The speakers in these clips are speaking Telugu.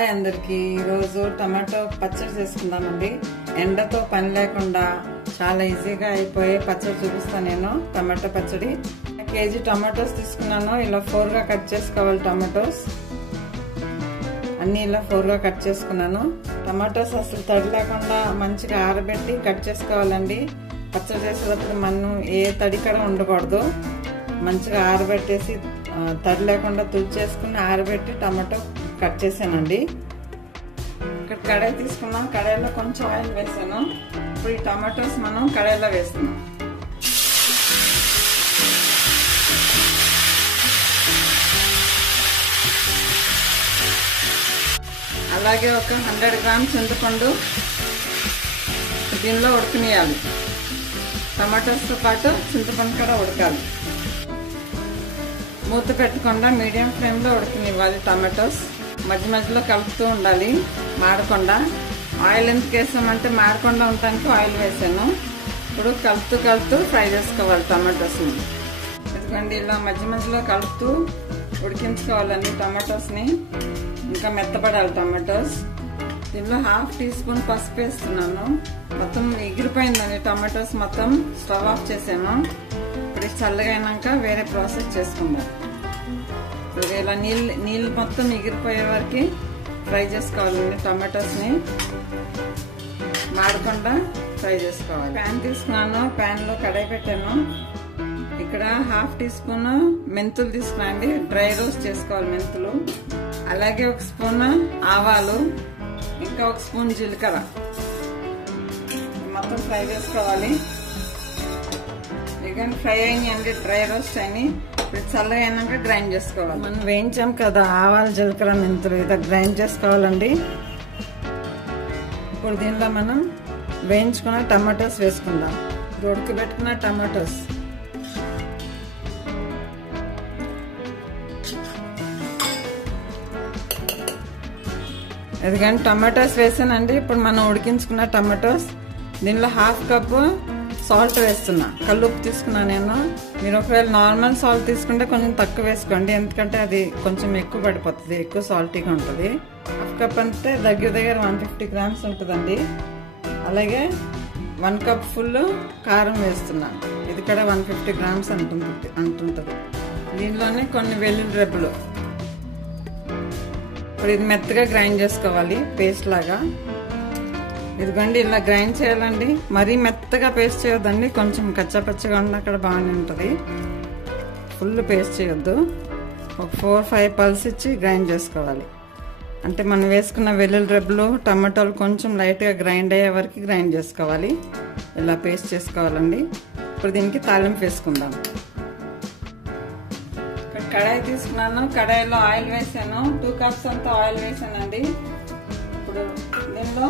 హాయ్ అందరికి ఈరోజు టమాటో పచ్చడి చేసుకుందామండి. ఎండతో పని లేకుండా చాలా ఈజీగా అయిపోయే పచ్చడి చూపిస్తాను నేను. టమాటో పచ్చడి కేజీ టమాటోస్ తీసుకున్నాను. ఇలా 4గా కట్ చేసుకోవాలి. టమాటోస్ అన్ని ఇలా 4గా కట్ చేసుకున్నాను. టమాటోస్ అసలు తడి లేకుండా మంచిగా ఆరబెట్టి కట్ చేసుకోవాలండి. పచ్చడి చేసేటప్పుడు మనం ఏ తడి కూడా ఉండకూడదు. మంచిగా ఆరబెట్టేసి తడి లేకుండా తుడిచేసుకుని ఆరబెట్టి టమాటో కట్ చేసానండి. ఇక్కడ కడాయి తీసుకున్నాం. కడాయిలో కొంచెం ఆయిల్ వేసాను. ఇప్పుడు ఈ టమాటోస్ మనం కడాయిలో వేస్తున్నాం. అలాగే ఒక 100 గ్రామ్స్ చింతపండు దీనిలో ఉడకనియాలి. టమాటోస్తో పాటు చింతపండు కూడా ఉడకాలి. మూత పెట్టకుండా మీడియం ఫ్లేమ్లో ఉడకనివ్వాలి. టమాటోస్ మధ్య మధ్యలో కలుపుతూ ఉండాలి, మాడకుండా. ఆయిల్ ఎందుకు వేసామంటే మాడకుండా ఉండటానికి ఆయిల్ వేసాను. ఇప్పుడు కలుపుతూ ఫ్రై చేసుకోవాలి టమాటోస్ని. ఎందుకంటే ఇలా మధ్య మధ్యలో కలుపుతూ ఉడికించుకోవాలండి టమాటోస్ని. ఇంకా మెత్తపడాలి టమాటోస్. దీనిలో 1/2 టీ స్పూన్ పసుపు వేస్తున్నాను. మొత్తం ఎగిరిపోయిందండి టమాటోస్. మొత్తం స్టవ్ ఆఫ్ చేసాను. ఇప్పుడు చల్లగా అయినాక వేరే ప్రాసెస్ చేసుకుందాం. ఇప్పుడు ఇలా నీళ్ళు మొత్తం ఎగిరిపోయే వరకు ఫ్రై చేసుకోవాలండి. టమాటోస్ని మాడకుండా ఫ్రై చేసుకోవాలి. ప్యాన్ తీసుకున్నాను. ప్యాన్లో కడాయి పెట్టాను. ఇక్కడ 1/2 టీ స్పూన్ మెంతులు తీసుకున్నాండి. డ్రై రోస్ట్ చేసుకోవాలి మెంతులు. అలాగే 1 స్పూన్ ఆవాలు, ఇంకా 1 స్పూన్ జీలకర్ర మొత్తం ఫ్రై చేసుకోవాలి. ఇక ఫ్రై అయినాయండి, డ్రై రోస్ట్ అయినాయి. ఇప్పుడు చల్లగా అయినాక గ్రైండ్ చేసుకోవాలి. మనం వేయించాం కదా ఆవాలు, జీలకర్ర, మెంతులు, ఇది గ్రైండ్ చేసుకోవాలండి. ఇప్పుడు దీనిలో మనం వేయించుకున్న టమాటోస్ వేసుకుందాం. ఉడకబెట్టుకున్న టమాటోస్ ఎందుకంటే టమాటోస్ వేసానండి. ఇప్పుడు మనం ఉడికించుకున్న టమాటోస్ దీనిలో 1/2 కప్పు సాల్ట్ వేస్తున్నా. కల్లుప్పు తీసుకున్నా నేను. మీరు ఒకవేళ నార్మల్ సాల్ట్ తీసుకుంటే కొంచెం తక్కువ వేసుకోండి, ఎందుకంటే అది కొంచెం ఎక్కువ పడిపోతుంది, ఎక్కువ సాల్టీగా ఉంటుంది. 1/2 కప్ అంటే దగ్గర 150 గ్రామ్స్ ఉంటుందండి. అలాగే 1 కప్ ఫుల్ కారం వేస్తున్నా. ఇది కూడా 150 గ్రామ్స్ అంటుంటుంది. దీనిలోనే కొన్ని వెల్లుల్లి రెబ్బలు. ఇప్పుడు ఇది మెత్తగా గ్రైండ్ చేసుకోవాలి, పేస్ట్ లాగా. ఇదిగోండి ఇలా గ్రైండ్ చేయాలండి. మరీ మెత్తగా పేస్ట్ చేయొద్దండి, కొంచెం కచ్చాపచ్చగా ఉన్న అక్కడ బాగానే ఉంటుంది. ఫుల్ పేస్ట్ చేయొద్దు. ఒక 4-5 పల్స్ ఇచ్చి గ్రైండ్ చేసుకోవాలి. అంటే మనం వేసుకున్న వెల్లుల్లి రెబ్బలు, టమాటోలు కొంచెం లైట్గా గ్రైండ్ అయ్యే వరకు గ్రైండ్ చేసుకోవాలి. ఇలా పేస్ట్ చేసుకోవాలండి. ఇప్పుడు దీనికి తాలింపు వేసుకుందాం. ఇక్కడ కడాయి తీసుకున్నాను. కడాయిలో ఆయిల్ వేసాను. 2 కప్స్ అంతా ఆయిల్ వేసానండి. ఇప్పుడు దీనిలో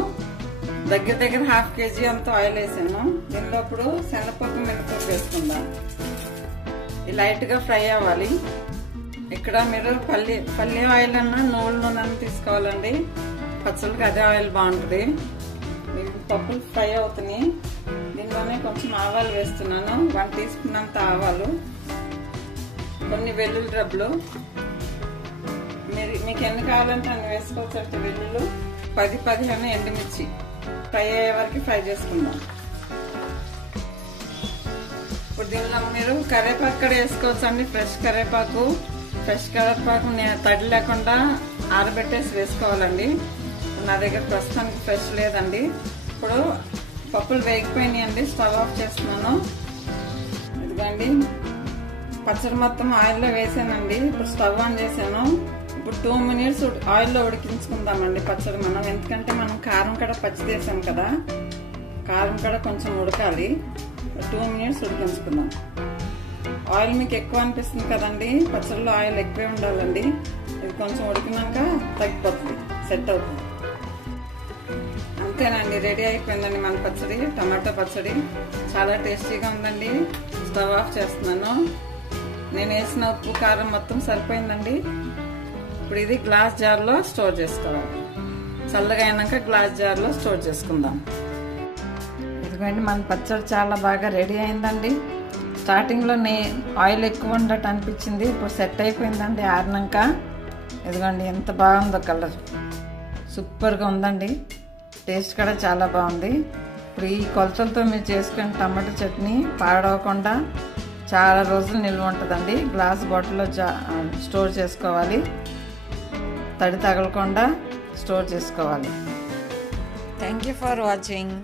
దగ్గర 1/2 కేజీ అంతా ఆయిల్ వేసాను. దీనిలో ఇప్పుడు శనగపప్పు, మినపప్పు వేసుకుందాం. ఇది లైట్గా ఫ్రై అవ్వాలి. ఇక్కడ మీరు పల్లి ఆయిల్ అన్నా నువ్వుల నూనె తీసుకోవాలండి. పచ్చళ్ళకి అదే ఆయిల్ బాగుంటుంది. పప్పులు ఫ్రై అవుతున్నాయి. దీనిలోనే కొంచెం ఆవాలు వేస్తున్నాను. 1 టీ స్పూన్ అంత ఆవాలు, కొన్ని వెల్లుల్లి రెబ్బలు. మీకు ఎన్ని కావాలంటే అన్ని వేసుకోవచ్చు. వెల్లుల్లి 10-15 ఎండుమిర్చి ఫ్రై అయ్యే వరకు ఫ్రై చేసుకుందాం. ఇప్పుడు దీనిలో మీరు కరివేపాకు కూడా వేసుకోవచ్చు అండి. ఫ్రెష్ కరివేపాకు తడి లేకుండా ఆరబెట్టేసి వేసుకోవాలండి. నా దగ్గర ప్రస్తుతానికి ఫ్రెష్ లేదండి. ఇప్పుడు పప్పులు వేగిపోయినాయండి. స్టవ్ ఆఫ్ చేస్తున్నాను. ఇదిగోండి పచ్చడి మొత్తం ఆయిల్లో వేసానండి. ఇప్పుడు స్టవ్ ఆన్ చేశాను. ఇప్పుడు 2 మినిట్స్ ఆయిల్లో ఉడికించుకుందామండి పచ్చడి మనం. ఎందుకంటే మనం కారం కూడా పచ్చి వేసాం కదా, కారం కూడా కొంచెం ఉడకాలి. 2 మినిట్స్ ఉడికించుకుందాం. ఆయిల్ మీకు ఎక్కువ అనిపిస్తుంది కదండి, పచ్చడిలో ఆయిల్ ఎక్కువే ఉండాలండి. ఇది కొంచెం ఉడికినాక తగ్గిపోతుంది, సెట్ అవుతుంది. అంతేనండి, రెడీ అయిపోయిందండి మన పచ్చడి. టమాటో పచ్చడి చాలా టేస్టీగా ఉందండి. స్టవ్ ఆఫ్ చేస్తున్నాను. నేను వేసిన ఉప్పు, కారం మొత్తం సరిపోయిందండి. ఇప్పుడు ఇది గ్లాస్ జార్లో స్టోర్ చేసుకోవాలి. చల్లగా అయినాక గ్లాస్ జార్లో స్టోర్ చేసుకుందాం. ఇదిగోండి మన పచ్చడి చాలా బాగా రెడీ అయిందండి. స్టార్టింగ్లో ఆయిల్ ఎక్కువ ఉండటం అనిపించింది. ఇప్పుడు సెట్ అయిపోయిందండి ఆరినాక. ఇదిగోండి ఎంత బాగుందో కలర్. సూపర్గా ఉందండి. టేస్ట్ కూడా చాలా బాగుంది. ఇప్పుడు ఈ కొలతలతో మీరు చేసుకుని టమాటా చట్నీ పాడవకుండా చాలా రోజులు నిల్వ ఉంటుందండి. గ్లాస్ బాటిల్లో స్టోర్ చేసుకోవాలి. తడి తగలకుండా స్టోర్ చేసుకోవాలి. Thank you for watching.